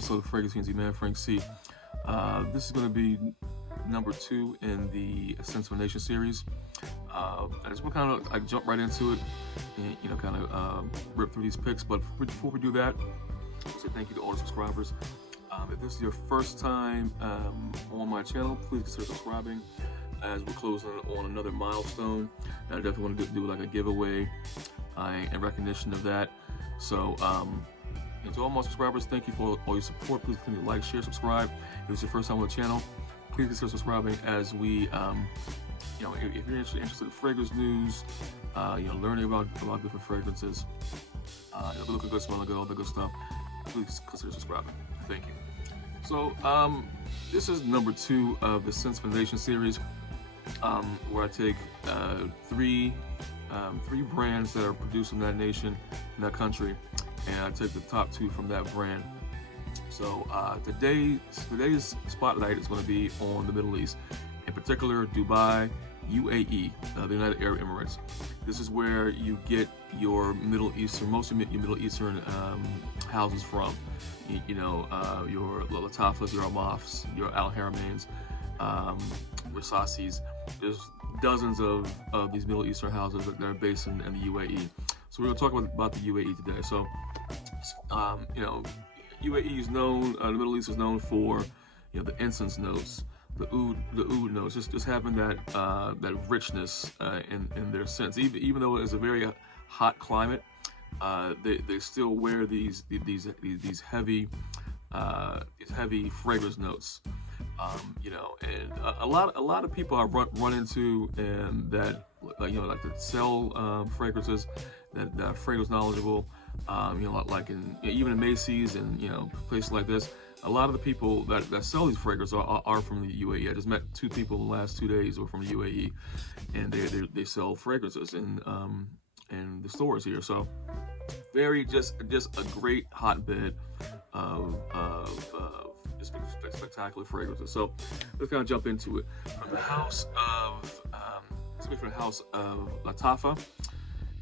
episode of Fragrance Fiends, man, Frank C. This is going to be number 2 in the Essence of a Nation series. I just want to kind of jump right into it and, kind of rip through these picks. But before we do that, I'll say thank you to all the subscribers. If this is your first time on my channel, please consider subscribing, as we're closing on another milestone. And I definitely want to do like a giveaway in recognition of that. So, to all my subscribers, thank you for all your support. Please continue to like, share, subscribe. If it's your first time on the channel, please consider subscribing, as we, if you're interested in fragrance news, learning about different fragrances, looking good, smelling good, all the good stuff, please consider subscribing. Thank you. So, this is number 2 of the Essence of a Nation series, where I take three brands that are produced in that nation, in that country, and I take the top 2 from that brand. So today's spotlight is going to be on the Middle East, in particular Dubai, UAE, the United Arab Emirates. This is where you get your Middle Eastern, most of your Middle Eastern houses from. Your Tafas, your Amafs, your Haramains, Rasasis. There's dozens of these Middle Eastern houses that are based in the UAE. So we're going to talk about the UAE today. So, UAE is known, the Middle East is known for, the incense notes, the oud notes, just having that richness in their scents. Even though it's a very hot climate, they still wear these heavy fragrance notes. And a lot of people I run into that to sell fragrances, that are fragrance knowledgeable. Like even in Macy's and places like this, a lot of the people that sell these fragrances are from the UAE. I just met 2 people in the last 2 days who are from the UAE, and they sell fragrances in the stores here. So very just a great hotbed of spectacular fragrances. So let's kind of jump into it. From the house of La Tafa,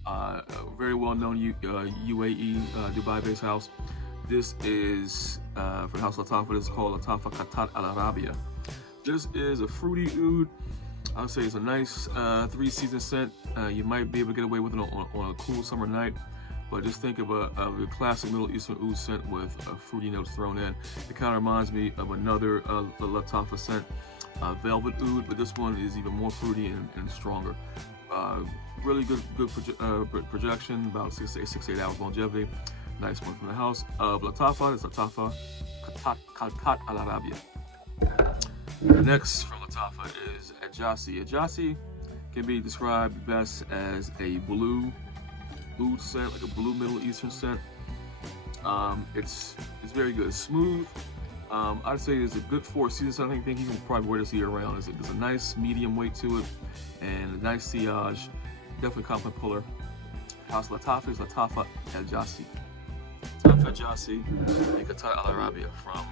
a very well-known UAE Dubai-based house. This is for the house of La Tafa. This is called La Tafa Qatat Al Arabia. This is a fruity oud. I would say it's a nice 3-season scent. You might be able to get away with it on a cool summer night. But just think of a classic Middle Eastern oud scent with fruity notes thrown in. It kind of reminds me of another La Tafa scent, Velvet Oud, but this one is even more fruity and stronger. Really good projection, about 6 to 8 hours longevity. Nice one from the house of La Tafa. It's La Tafa Qatat Al Arabia. Next from La Tafa is Ajasi. Ajasi can be described best as a blue oud scent, like a blue Middle Eastern scent. It's very good. It's smooth. I'd say it's a good 4-season scent. I think you can probably wear this year round. There's a nice medium weight to it and a nice sillage. Definitely compliment puller. House La Tafa is La Tafa Ajasi. Tafa Ajasi and Qatat Al Arabia from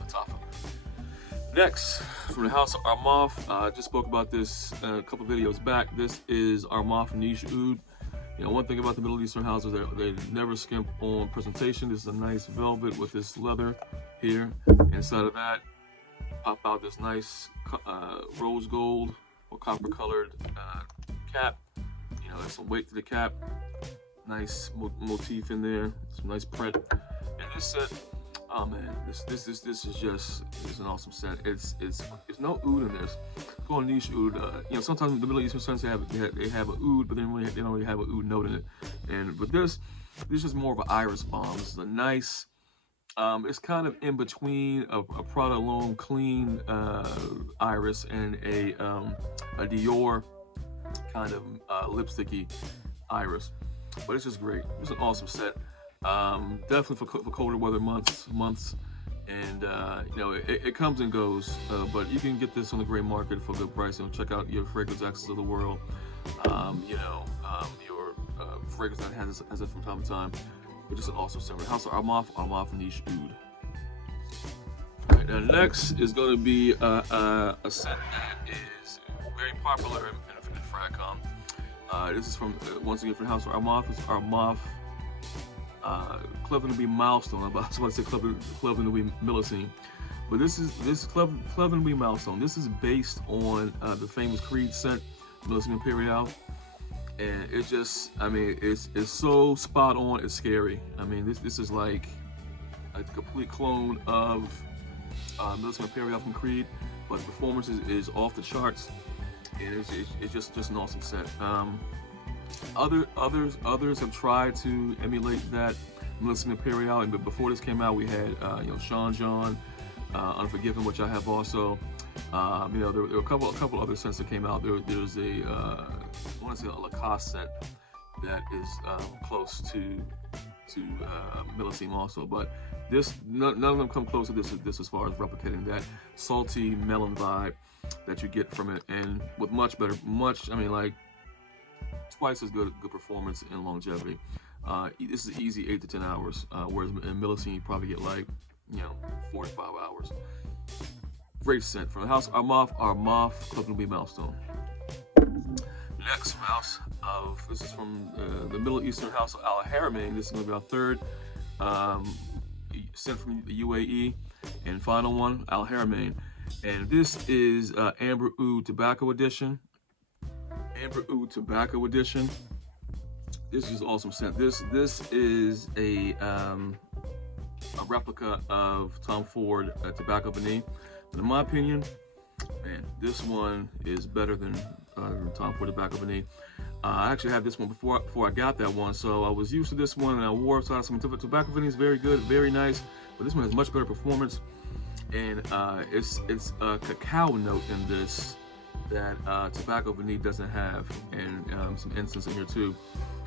La Tafa. Next, from the house of Armaf, I just spoke about this a couple videos back. This is Armaf Niche Oud. One thing about the Middle Eastern houses, they never skimp on presentation. This is a nice velvet with this leather here. Inside of that, pop out this nice rose gold or copper colored cap. There's some weight to the cap. Nice motif in there. Some nice print. And this scent, oh man, this is just an awesome scent. It's no oud in this. It's called niche oud. Sometimes the Middle Eastern scents they have a oud, but they don't really have a oud note in it. And with this is more of an iris bomb. This is a nice. It's kind of in between a Prada L'Homme clean iris and a Dior kind of lipsticky iris. But it's just great. It's an awesome set. Definitely for colder weather months, and it comes and goes. But you can get this on the gray market for a good price. Check out your Fragrance Access of the World. Your fragrance that has it from time to time. But just an awesome set. House of Armaf Niche Oud. Right, now next is going to be a scent that is very popular in Fracom. This is from once again from the house of Armaf. It's Armaf Cleveland Nubi Milestone. I was about to say Cleveland Nubi Millicene. But this Cleveland Nubi Milestone. This is based on the famous Creed scent, Millicene Imperial. And it just, I mean, it's so spot on, it's scary. I mean, this is like a complete clone of Millicene Imperial from Creed, but the performance is off the charts, and it's just an awesome set. Others have tried to emulate that Millicene Imperial, and but before this came out, we had Sean John, Unforgiven, which I have also. There were a couple other scents that came out. There's a I want to say a Lacoste scent that is close to Millicene also, but none of them come close to this as far as replicating that salty melon vibe that you get from it, and with much like twice as good performance and longevity. This is easy 8 to 10 hours, whereas in Millicene you probably get like 4 to 5 hours. Great scent from the house Armaf Cleveland Nubi Milestone. Next house this is from the Middle Eastern house of Al Haramain. This is going to be our third scent from the UAE, and final one, Al Haramain. And this is Amber Oud Tobacco Edition. Amber Oud Tobacco Edition. This is awesome scent. This is a replica of Tom Ford Tobacco Vanille. But in my opinion, man, this one is better than Tom Ford Tobacco Vanille. I actually had this one before I got that one, so I was used to this one, and I wore it. So some Tobacco Vanille is very good, very nice, but this one has much better performance, and it's a cacao note in this that Tobacco Vanille doesn't have, and some incense in here too.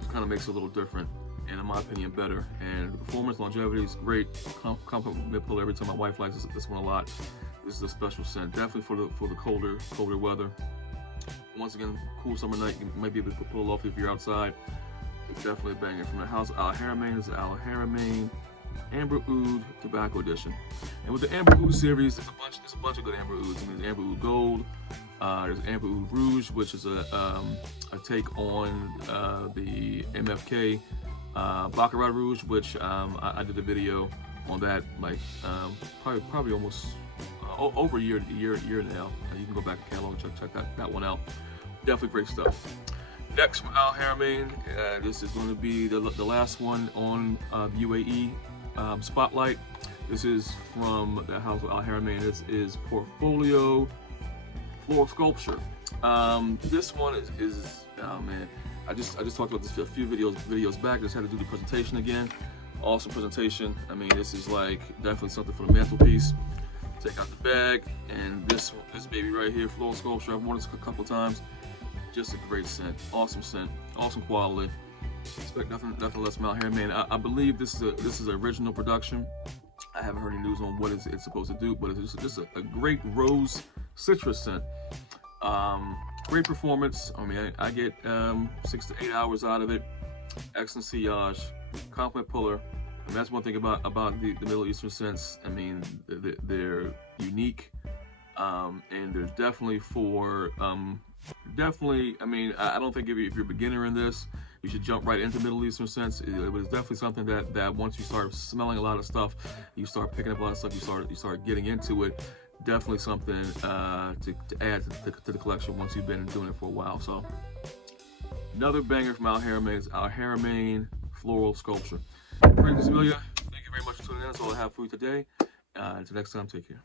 It kind of makes it a little different, and in my opinion, better. And the performance, longevity is great. Compliment pull every time. My wife likes this one a lot. This is a special scent, definitely for the colder weather. Once again, cool summer night, you might be able to pull it off if you're outside. It's definitely a banger. From the house Al Haramain is Al Haramain Amber Oud Tobacco Edition. And with the Amber Oud series, there's a bunch of good Amber Ouds. I mean, there's Amber Oud Gold, there's Amber Oud Rouge, which is a take on the MFK Baccarat Rouge, which I did a video on that, like probably almost over a year now. You can go back and catalog and check that one out. Definitely great stuff. Next from Al Haramain, this is going to be the last one on the UAE spotlight. This is from the house of Al Haramain. This is Portfolio Floral Sculpture. This one is oh man, I just talked about this a few videos back. Just had to do the presentation again. Awesome presentation. I mean, this is like definitely something for the mantelpiece. Take out the bag, and this baby right here, Floral Sculpture. I've worn this a couple times. Just a great scent, awesome quality. Expect nothing less from Al Haramain. I believe this is original production. I haven't heard any news on what it's supposed to do, but it's just a great rose citrus scent. Great performance. I mean, I get 6 to 8 hours out of it. Excellent sillage, compliment puller. And that's one thing about the Middle Eastern scents. I mean, they're unique, and they're definitely for I mean, I don't think if you're a beginner in this, you should jump right into Middle Eastern scents. It was definitely something that once you start smelling a lot of stuff, you start picking up a lot of stuff, you start getting into it. Definitely something to add to the collection once you've been doing it for a while. So another banger from Al Haramain is Al Haramain Floral Sculpture. Friends, Amelia, thank you very much for tuning in. That's all I have for you today. Until next time, take care.